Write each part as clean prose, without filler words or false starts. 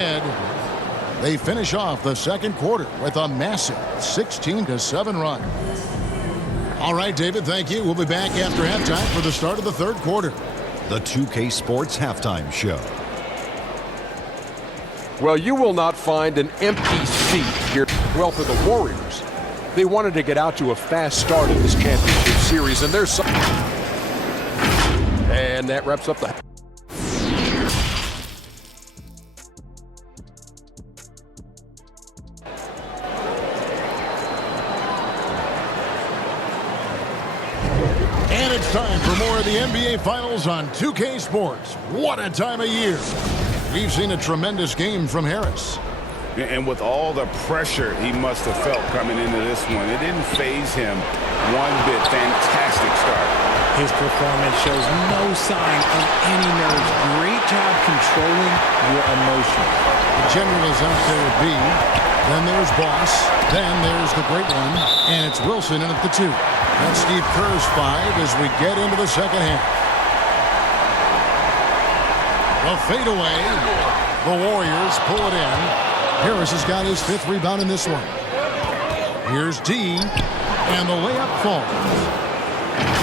They finish off the second quarter with a massive 16-7 run. All right, David, thank you. We'll be back after halftime for the start of the third quarter. The 2K Sports Halftime Show. Well, you will not find an empty seat here. Well, for the Warriors, they wanted to get out to a fast start in this championship series, and there's some. And that wraps up the. And it's time for more of the NBA Finals on 2K Sports. What a time of year. We've seen a tremendous game from Harris. And with all the pressure he must have felt coming into this one, it didn't faze him one bit. Fantastic start. His performance shows no sign of any nerves. Great job controlling your emotions. The general is out there at B. Then there's Boss. Then there's the great one. And it's Wilson in at the 2. That's Steve Kerr's 5 as we get into the second half. The fadeaway. The Warriors pull it in. Harris has got his 5th rebound in this one. Here's D. And the layup falls.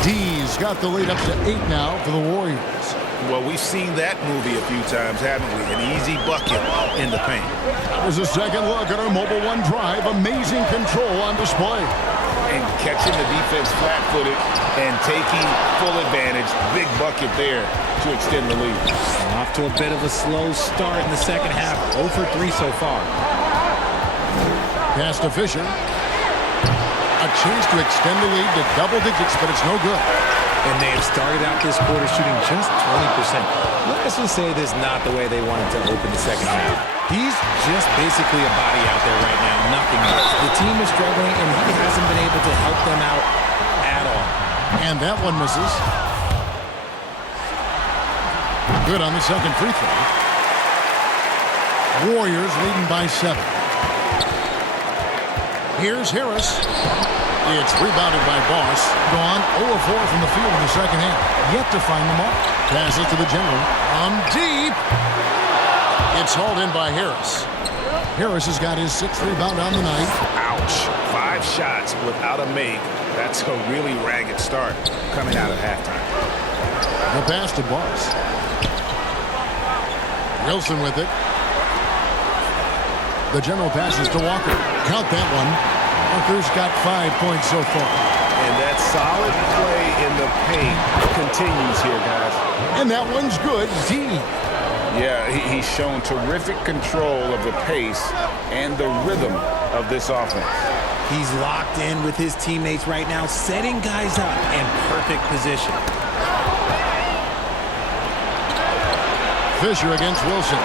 D's got the lead up to 8 now for the Warriors. Well, we've seen that movie a few times, haven't we? An easy bucket in the paint. That was a second look at our Mobile One drive. Amazing control on display. And catching the defense flat-footed and taking full advantage. Big bucket there to extend the lead. Off to a bit of a slow start in the second half. 0 for 3 so far. Pass to Fisher. A chance to extend the lead to double digits, but it's no good. And they have started out this quarter shooting just 20%. Let's just say this is not the way they wanted to open the second half. He's just basically a body out there right now, nothing else. The team is struggling, and he hasn't been able to help them out at all. And that one misses. Good on the second free throw. Warriors leading by 7. Here's Harris. It's rebounded by Boss. Gone 0-4 from the field in the second half. Yet to find the mark. Pass it to the general. Deep. It's hauled in by Harris. Harris has got his 6th rebound on the night. Ouch. 5 shots without a make. That's a really ragged start coming out of halftime. The pass to Boss. Wilson with it. The general passes to Walker. Count that one. Walker's got 5 points so far. And that solid play in the paint continues here, guys. And that one's good. D. Yeah, he's shown terrific control of the pace and the rhythm of this offense. He's locked in with his teammates right now, setting guys up in perfect position. Fisher against Wilson.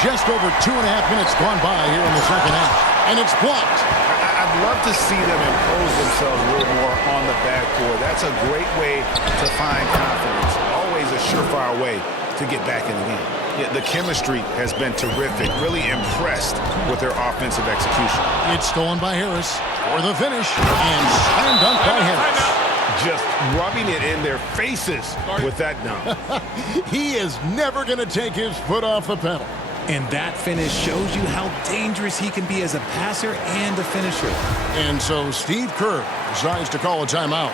Just over 2.5 minutes gone by here in the second half. And it's blocked. I'd love to see them impose themselves a little more on the backcourt. That's a great way to find confidence. Always a surefire way to get back in the game. Yeah, the chemistry has been terrific. Really impressed with their offensive execution. It's stolen by Harris for the finish. And slam dunk by Harris. Just rubbing it in their faces with that dunk. He is never going to take his foot off the pedal. And that finish shows you how dangerous he can be as a passer and a finisher. And so Steve Kerr decides to call a timeout.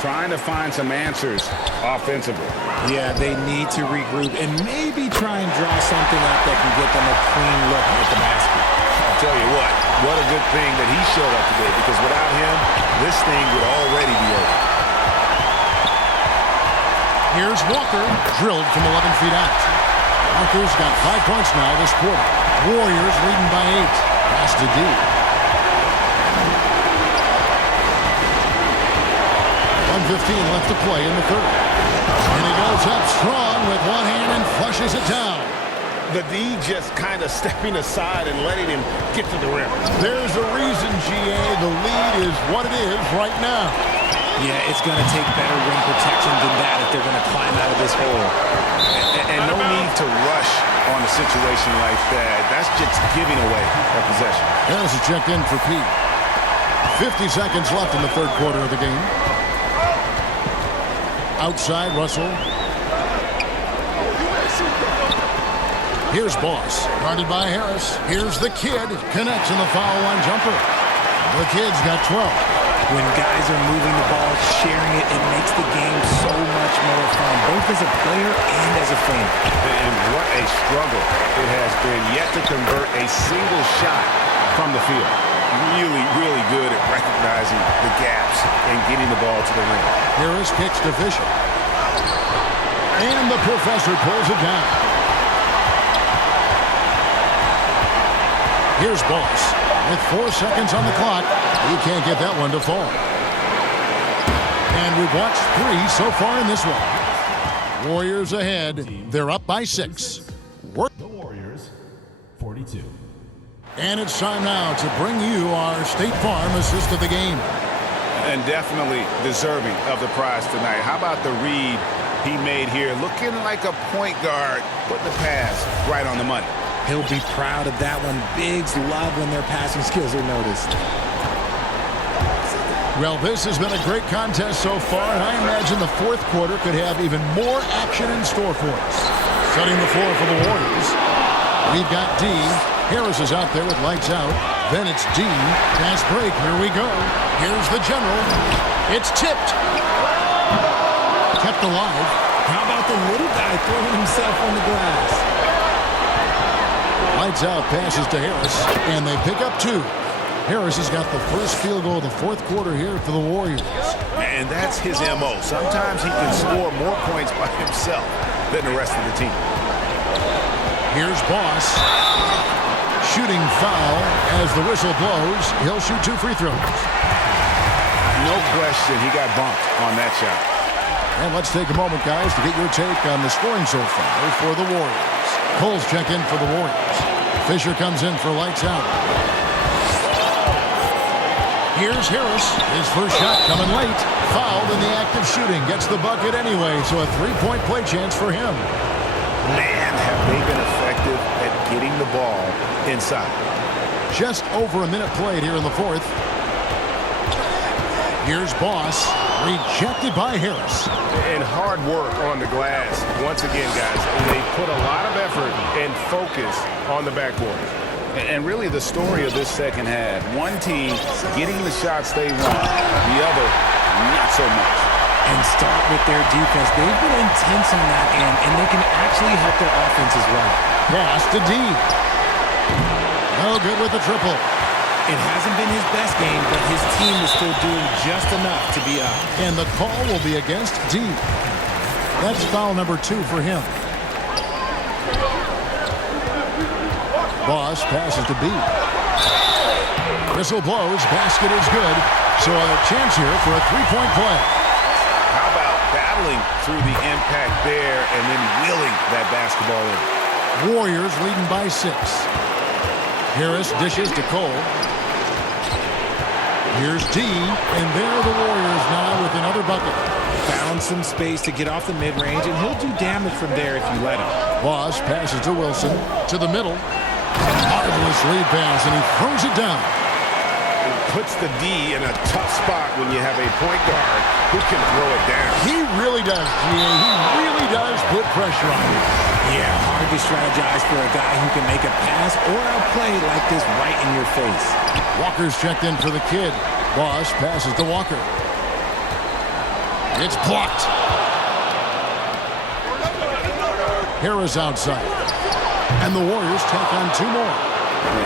Trying to find some answers offensively. Yeah, they need to regroup and maybe try and draw something up that can get them a clean look at the basket. I'll tell you what a good thing that he showed up today, because without him, this thing would already be over. Here's Walker, drilled from 11 feet out. Walker's got 5 points now this quarter. Warriors leading by 8. Pass to D. 1:15 left to play in the third. And he goes up strong with one hand and flushes it down. The D just kind of stepping aside and letting him get to the rim. There's a reason, GA. The lead is what it is right now. Yeah, it's going to take better rim protection than that if they're going to climb out of this hole. And no need to rush on a situation like that. That's just giving away a possession. Harris is checked in for Pete. 50 seconds left in the third quarter of the game. Outside, Russell. Here's Boss, guarded by Harris. Here's the kid, connects in the foul line jumper. The kid's got 12. When guys are moving the ball, sharing it, it makes the game so much more fun, both as a player and as a fan. And what a struggle it has been yet to convert a single shot from the field. Really, really good at recognizing the gaps and getting the ball to the rim. Harris kicks to Fisher. And the professor pulls it down. Here's Boss. With 4 seconds on the clock, he can't get that one to fall. And we've watched 3 so far in this one. Warriors ahead. They're up by 6. The Warriors, 42. And it's time now to bring you our State Farm assist of the game. And definitely deserving of the prize tonight. How about the read he made here? Looking like a point guard, putting the pass right on the money. He'll be proud of that one. Bigs love when their passing skills are noticed. Well, this has been a great contest so far, and I imagine the fourth quarter could have even more action in store for us. Setting the floor for the Warriors. We've got D. Harris is out there with lights out. Then it's D. Pass break. Here we go. Here's the general. It's tipped. Kept alive. How about the little guy throwing himself on the glass? Lights out, passes to Harris, and they pick up 2. Harris has got the first field goal of the fourth quarter here for the Warriors. And that's his MO. Sometimes he can score more points by himself than the rest of the team. Here's Boss. Shooting foul as the whistle blows. He'll shoot 2 free throws. No question he got bumped on that shot. And let's take a moment, guys, to get your take on the scoring so far for the Warriors. Cole's check in for the Warriors. Fisher comes in for lights out. Here's Harris. His first shot coming late. Fouled in the act of shooting. Gets the bucket anyway, so a 3-point play chance for him. Man, have they been effective at getting the ball inside. Just over a minute played here in the fourth. Here's Boss. Rejected by Harris. And hard work on the glass. Once again, guys, they put a lot of effort and focus on the backboard. And really the story of this second half, one team getting the shots they want, the other not so much. And start with their defense. They've been intense on that end, and they can actually help their offense as well. Pass to D. No good with the triple. It hasn't been his best game, but his team is still doing just enough to be up. And the call will be against D. That's foul number 2 for him. Boss passes to B. Whistle blows. Basket is good. So a chance here for a 3-point play. How about battling through the impact there and then wheeling that basketball in? Warriors leading by 6. Harris dishes to Cole. Here's D, and there are the Warriors now with another bucket. Found some space to get off the mid-range, and he'll do damage from there if you let him. Boss passes to Wilson, to the middle. Marvelous lead pass, and he throws it down. It puts the D in a tough spot when you have a point guard who can throw it down. He really does, GA. He really does put pressure on you. Yeah, hard to strategize for a guy who can make a pass or a play like this right in your face. Walker's checked in for the kid. Boss passes to Walker. It's blocked. Harris outside. And the Warriors take on 2 more.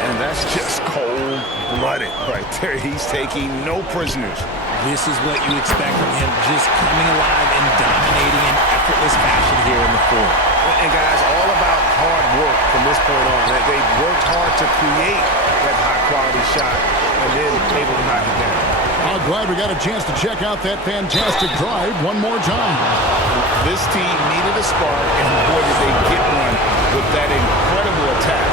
And that's just cold-blooded right there. He's taking no prisoners. This is what you expect from him, just coming alive and dominating in effortless fashion here in the fourth. And guys, all about hard work from this point on. They've worked hard to create that high-quality shot and then able to knock it down. I'm glad we got a chance to check out that fantastic drive one more time. This team needed a spark, and boy, did they get one with that incredible attack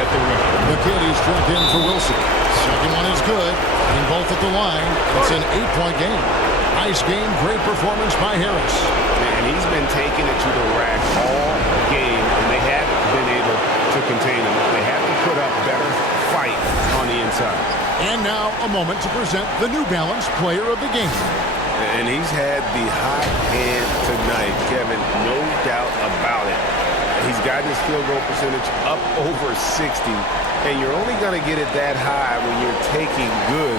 at the rim. The kid is checked in for Wilson. Second one is good, and both at the line. It's an 8-point game. Nice game, great performance by Harris. And he's been taking it to the rack all game, and they haven't been able to contain him. They have to put up better fight on the inside. And now a moment to present the New Balance Player of the Game. And he's had the hot hand tonight, Kevin, no doubt about it. He's got his field goal percentage up over 60, and you're only going to get it that high when you're taking good,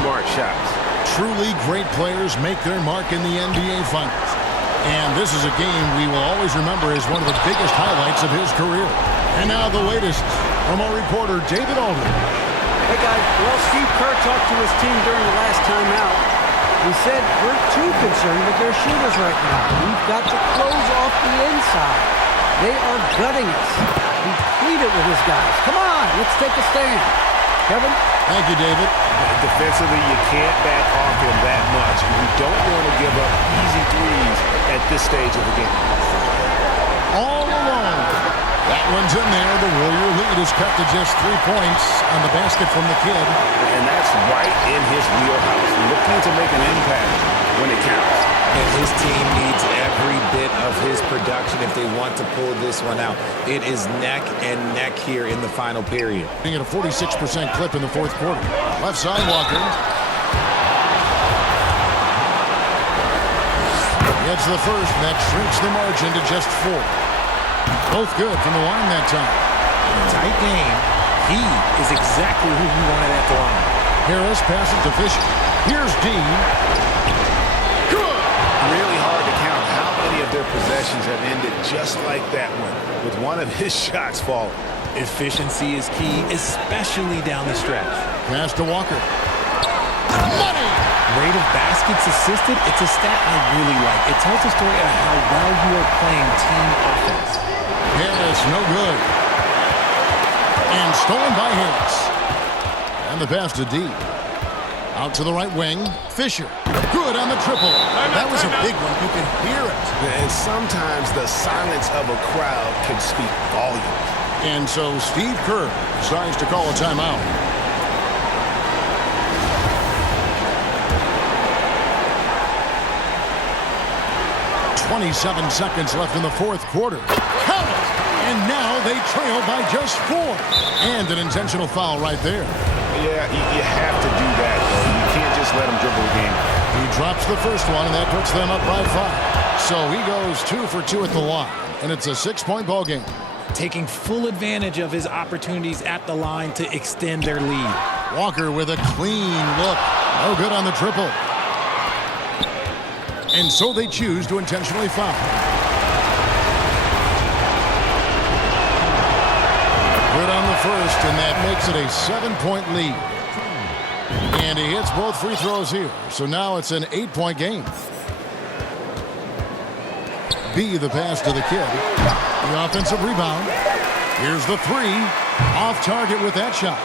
smart shots. Truly great players make their mark in the NBA Finals. And this is a game we will always remember as one of the biggest highlights of his career. And now the latest from our reporter, David Aldridge. Hey, guys. Well, Steve Kerr talked to his team during the last timeout. He said, we're too concerned with their shooters right now. We've got to close off the inside. They are gutting us. He pleaded with his guys. Come on, let's take a stand. Kevin? Thank you, David. Defensively, you can't back off him that much. You don't want to give up easy threes at this stage of the game. All alone. That one's in there. The Warrior lead is cut to just 3 points on the basket from the kid. And that's right in his wheelhouse. Looking to make an impact when it counts. And his team needs every bit of his production if they want to pull this one out. It is neck and neck here in the final period. Being at a 46% clip in the fourth quarter. Left side, Walker. Gets the first. That shrinks the margin to just 4. Both good from the line that time. Tight game. He is exactly who you wanted at the line. Harris passes to Fisher. Here's D. Good. Really hard to count how many of their possessions have ended just like that one, with one of his shots falling. Efficiency is key, especially down the stretch. Pass to Walker. Money! Rate of baskets assisted, it's a stat I really like. It tells a story of how well you are playing team offense. Harris, no good. And stolen by Harris. And the pass to D. Out to the right wing. Fisher. Good on the triple. That was a big one. You can hear it. And sometimes the silence of a crowd can speak volumes. And so Steve Kerr decides to call a timeout. "27 seconds left in the fourth quarter. Count it! And now they trail by just 4. And an intentional foul right there. Yeah, you have to do that, though. You can't just let him dribble the game. He drops the first one, and that puts them up by 5. So he goes 2 for 2 at the line. And it's a 6-point ball game. Taking full advantage of his opportunities at the line to extend their lead. Walker with a clean look. No good on the triple. And so they choose to intentionally foul. Good on the first, and that makes it a 7-point lead. And he hits both free throws here. So now it's an 8-point game. B, the pass to the kid. The offensive rebound. Here's the 3. Off target with that shot.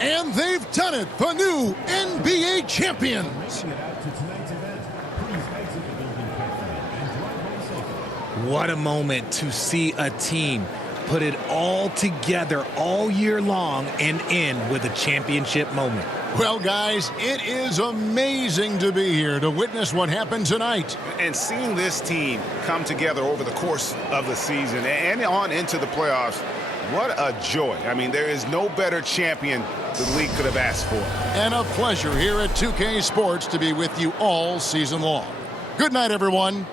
And they've done it. The new NBA champions. What a moment to see a team put it all together all year long and end with a championship moment. Well, guys, it is amazing to be here to witness what happened tonight. And seeing this team come together over the course of the season and on into the playoffs, what a joy. I mean, there is no better champion the league could have asked for. And a pleasure here at 2K Sports to be with you all season long. Good night, everyone.